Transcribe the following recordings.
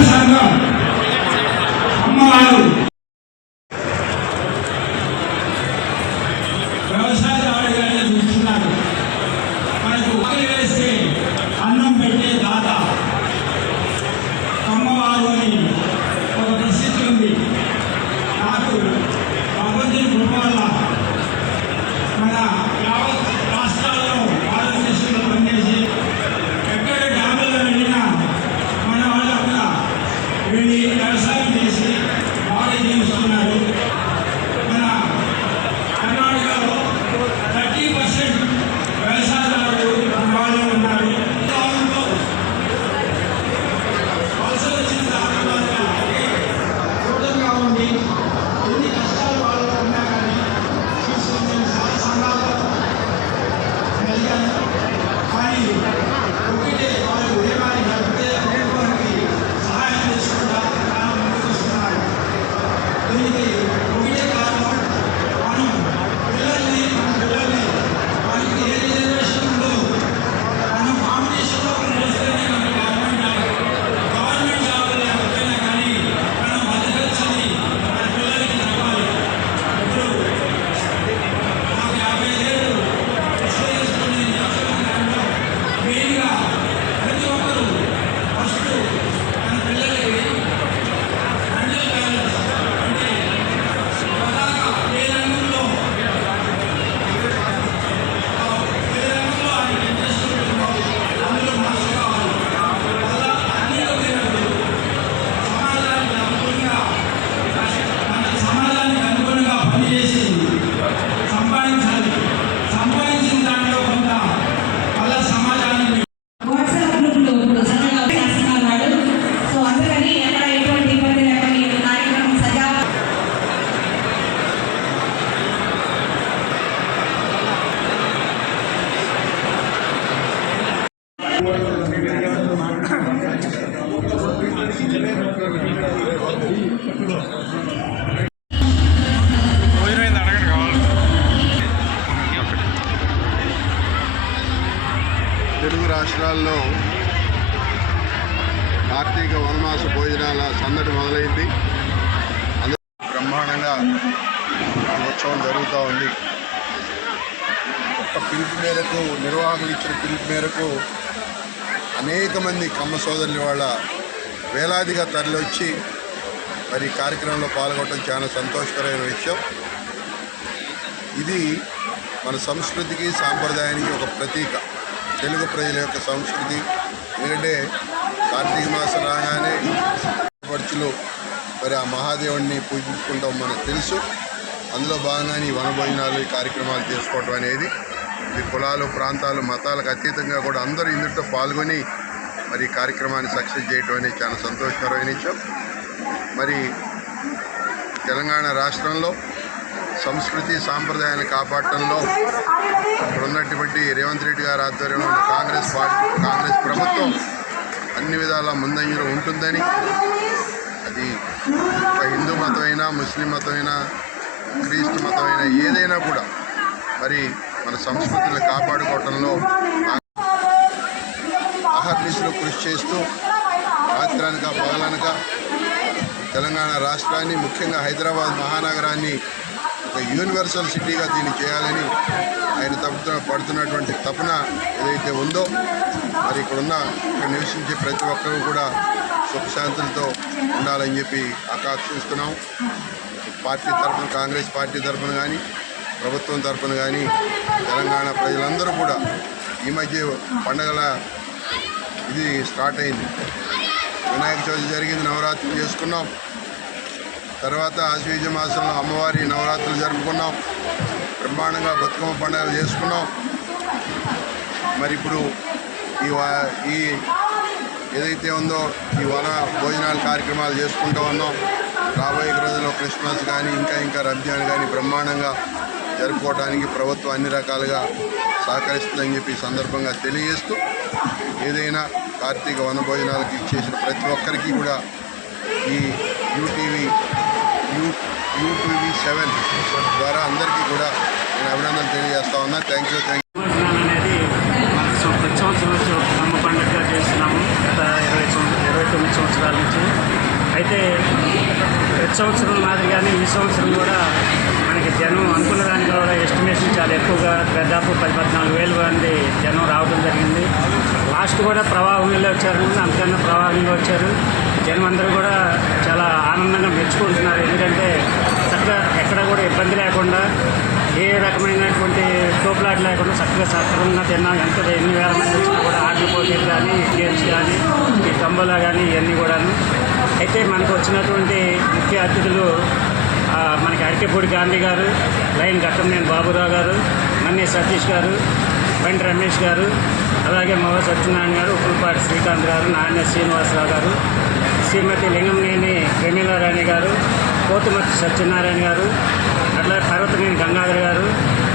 第三个。తెలుగు రాష్ట్రాల్లో కార్తీక వనమాస భోజనాల సందడి మొదలైంది. అందులో బ్రహ్మాండంగా ఉత్సవం జరుగుతూ ఉంది. ఒక్క పిలుపు మేరకు నిర్వాహకులు ఇచ్చిన పిలుపు మేరకు అనేక మంది కమ్మ సోదరులు వాళ్ళ వేలాదిగా తరలివచ్చి మరి కార్యక్రమంలో పాల్గొనడం చాలా సంతోషకరమైన విషయం. ఇది మన సంస్కృతికి సాంప్రదాయానికి ఒక ప్రతీక. తెలుగు ప్రజల యొక్క సంస్కృతి. ఎందుకంటే కార్తీక మాసం రాగానే పడుచులు మరి ఆ మహాదేవుడిని పూజించుకుంటాం మనకు తెలుసు. అందులో భాగంగానే ఈ వనభోజనాలు ఈ కార్యక్రమాలు చేసుకోవడం అనేది ఇది కులాలు ప్రాంతాలు మతాలకు అతీతంగా కూడా అందరూ ఇందులో పాల్గొని మరి కార్యక్రమాన్ని సక్సెస్ చేయటం అనేది చాలా సంతోషకరమైన విషయం. మరి తెలంగాణ రాష్ట్రంలో సంస్కృతి సాంప్రదాయాన్ని కాపాడటంలో ఇక్కడ ఉన్నటువంటి రేవంత్ రెడ్డి గారి ఆధ్వర్యంలో ఉన్న కాంగ్రెస్ పార్టీ కాంగ్రెస్ ప్రభుత్వం అన్ని విధాల ముందంజలో ఉంటుందని. అది హిందూ మతమైనా ముస్లిం మతమైనా క్రీస్తు మతమైనా ఏదైనా కూడా మరి మన సంస్కృతిని కాపాడుకోవటంలో అహర్నిశలు కృషి చేస్తూ రాత్రానిక పగలనక తెలంగాణ రాష్ట్రాన్ని ముఖ్యంగా హైదరాబాద్ మహానగరాన్ని ఒక యూనివర్సల్ సిటీగా దీన్ని చేయాలని ఆయన తప్పుతున్న పడుతున్నటువంటి తపన ఏదైతే ఉందో మరి ఇక్కడున్న ఇక్కడ నివసించే ప్రతి ఒక్కరూ కూడా సుఖశాంతులతో ఉండాలని చెప్పి ఆకాంక్షిస్తున్నాం. పార్టీ తరఫున కాంగ్రెస్ పార్టీ తరఫున కానీ ప్రభుత్వం తరఫున కానీ తెలంగాణ ప్రజలందరూ కూడా ఈ మధ్య పండగల ఇది స్టార్ట్ అయింది. వినాయక చవితి జరిగింది నవరాత్రులు చేసుకున్నాం. తర్వాత ఆశ్వీజ మాసంలో అమ్మవారి నవరాత్రులు జరుపుకున్నాం. బ్రహ్మాండంగా బతుకమ్మ పండుగలు చేసుకున్నాం. మరి ఇప్పుడు ఈ ఈ ఏదైతే ఉందో ఈ వన భోజనాల కార్యక్రమాలు చేసుకుంటూ ఉన్నాం. రాబోయే రోజుల్లో క్రిస్మస్ కానీ ఇంకా ఇంకా రంజాన్ కానీ బ్రహ్మాండంగా జరుపుకోవడానికి ప్రభుత్వం అన్ని రకాలుగా సహకరిస్తుందని చెప్పి సందర్భంగా తెలియజేస్తూ ఏదైనా కార్తీక వనభోజనాలకు ఇచ్చేసిన ప్రతి ఒక్కరికి కూడా ఈ యూటీవీ యూ యూటీవీ సెవెన్ ద్వారా అందరికీ కూడా నేను అభినందనలు తెలియజేస్తా ఉన్నా. థ్యాంక్ యూ థ్యాంక్ యూ అనేది మనకు ప్రతి సంవత్సరం అమ్మ పండుగగా చేస్తున్నాము. గత ఇరవై ఇరవై తొమ్మిది సంవత్సరాల నుంచి. అయితే ప్రతి సంవత్సరం మాదిరిగానే ఈ సంవత్సరం కూడా జనం అనుకున్న దానికి కూడా ఎస్టిమేషన్ చాలా ఎక్కువగా దాదాపు పది పద్నాలుగు వేలు మంది జనం రావడం జరిగింది. లాస్ట్ కూడా ప్రవాహంలో వచ్చారు అంతకన్నా ప్రవాహంలో వచ్చారు. జనం అందరూ కూడా చాలా ఆనందంగా మెచ్చుకుంటున్నారు. ఎందుకంటే చక్కగా ఎక్కడ కూడా ఇబ్బంది లేకుండా ఏ రకమైనటువంటి తోపులాట లేకుండా చక్కగా సక్రమంగా తిన్నాం. ఎంత ఎన్ని వేల మంది వచ్చినా కూడా ఆటల పోటీలు కానీ గేమ్స్ కానీ ఈ కంబలా కానీ ఇవన్నీ కూడాను. అయితే మనకు వచ్చినటువంటి ముఖ్య అతిథులు మనకి అరటిపూడి గాంధీ గారు లైన్ గట్టంనేని బాబురావు గారు మన్నే సతీష్ గారు బండి రమేష్ గారు అలాగే మవ సత్యనారాయణ గారు ఉప్పులపాటి శ్రీకాంత్ గారు నాన్న శ్రీనివాసరావు గారు శ్రీమతి లింగంనేని ప్రమీలారాణి గారు కోతుమతి సత్యనారాయణ గారు అట్లాగే పర్వతనేని గంగాధర్ గారు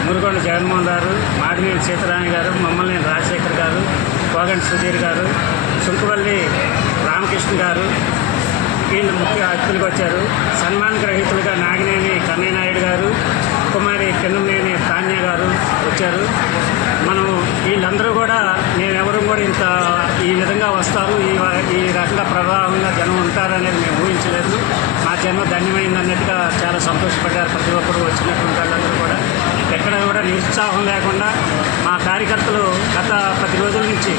మురుగొండ జగన్మోహన్ గారు మాడినేని సీతారాణి గారు మమ్మల్ని రాజశేఖర్ గారు కోగంటి సుధీర్ గారు సుంకువల్లి రామకృష్ణ గారు వీళ్ళు ముఖ్య అతిథులుగా వచ్చారు సన్మాన గ్రహీతలుగా నాగినేని కన్నయ్య నాయుడు గారు కుమారి కిన్ననేని తాన్య గారు వచ్చారు. మనం వీళ్ళందరూ కూడా మేమెవరు కూడా ఇంత ఈ విధంగా వస్తారు. ఈ ఈ రకంగా ప్రభావంగా జనం ఉంటారనేది మేము ఊహించలేదు. మా జన్మ ధన్యమైంది అన్నట్టుగా చాలా సంతోషపడ్డారు ప్రతి ఒక్కరు వచ్చినటువంటి వాళ్ళందరూ కూడా. ఎక్కడ కూడా నిరుత్సాహం లేకుండా మా కార్యకర్తలు గత పది రోజుల నుంచి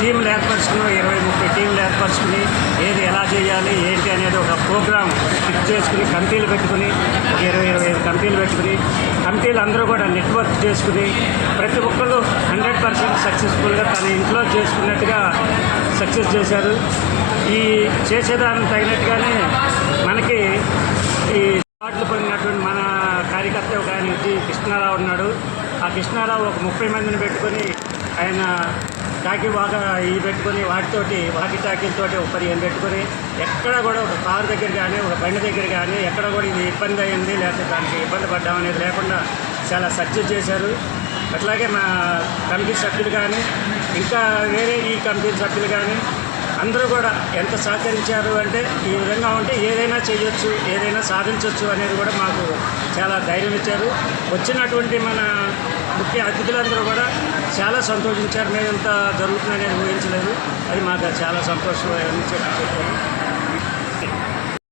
టీంలు ఏర్పరచుకుని ఇరవై ముప్పై టీంలు ఏర్పరచుకుని ఏది ఎలా చేయాలి ఏంటి అనేది ఒక ప్రోగ్రామ్ ఫిక్స్ చేసుకుని కమిటీలు పెట్టుకుని ఒక ఇరవై ఇరవై ఐదు కమిటీలు పెట్టుకుని కమిటీలు అందరూ కూడా నెట్వర్క్ చేసుకుని ప్రతి ఒక్కరు హండ్రెడ్ పర్సెంట్ సక్సెస్ఫుల్గా తన ఇంట్లో చేసుకున్నట్టుగా సక్సెస్ చేశారు. ఈ చేసేదానికి తగినట్టుగానే మనకి ఈ అవార్డులు పొందినటువంటి మన కార్యకర్త ఒక ఆయన జి కృష్ణారావు ఉన్నాడు ఆ కృష్ణారావు ఒక ముప్పై మందిని పెట్టుకొని ఆయన టాకీ బాగా ఇవి పెట్టుకొని వాటితోటి వాకి టాకీలతోటి ఒక పదిహేను పెట్టుకొని ఎక్కడ కూడా ఒక కారు దగ్గర కానీ ఒక బండి దగ్గర కానీ ఎక్కడ కూడా ఇది ఇబ్బంది అయింది లేకపోతే దానికి ఇబ్బంది పడ్డాం అనేది లేకుండా చాలా సక్సెస్ చేశారు. అట్లాగే మా కమిటీ సభ్యులు కానీ ఇంకా వేరే ఈ కమిటీ సభ్యులు కానీ అందరూ కూడా ఎంత సహకరించారు అంటే ఈ విధంగా ఉంటే ఏదైనా చేయొచ్చు ఏదైనా సాధించవచ్చు అనేది కూడా మాకు చాలా ధైర్యం ఇచ్చారు. వచ్చినటువంటి మన ముఖ్య అతిథులందరూ కూడా చాలా సంతోషించారు. మేము ఇంత జరుగుతుంది ఊహించలేదు. అది మాకు చాలా సంతోషం. అని చెప్పి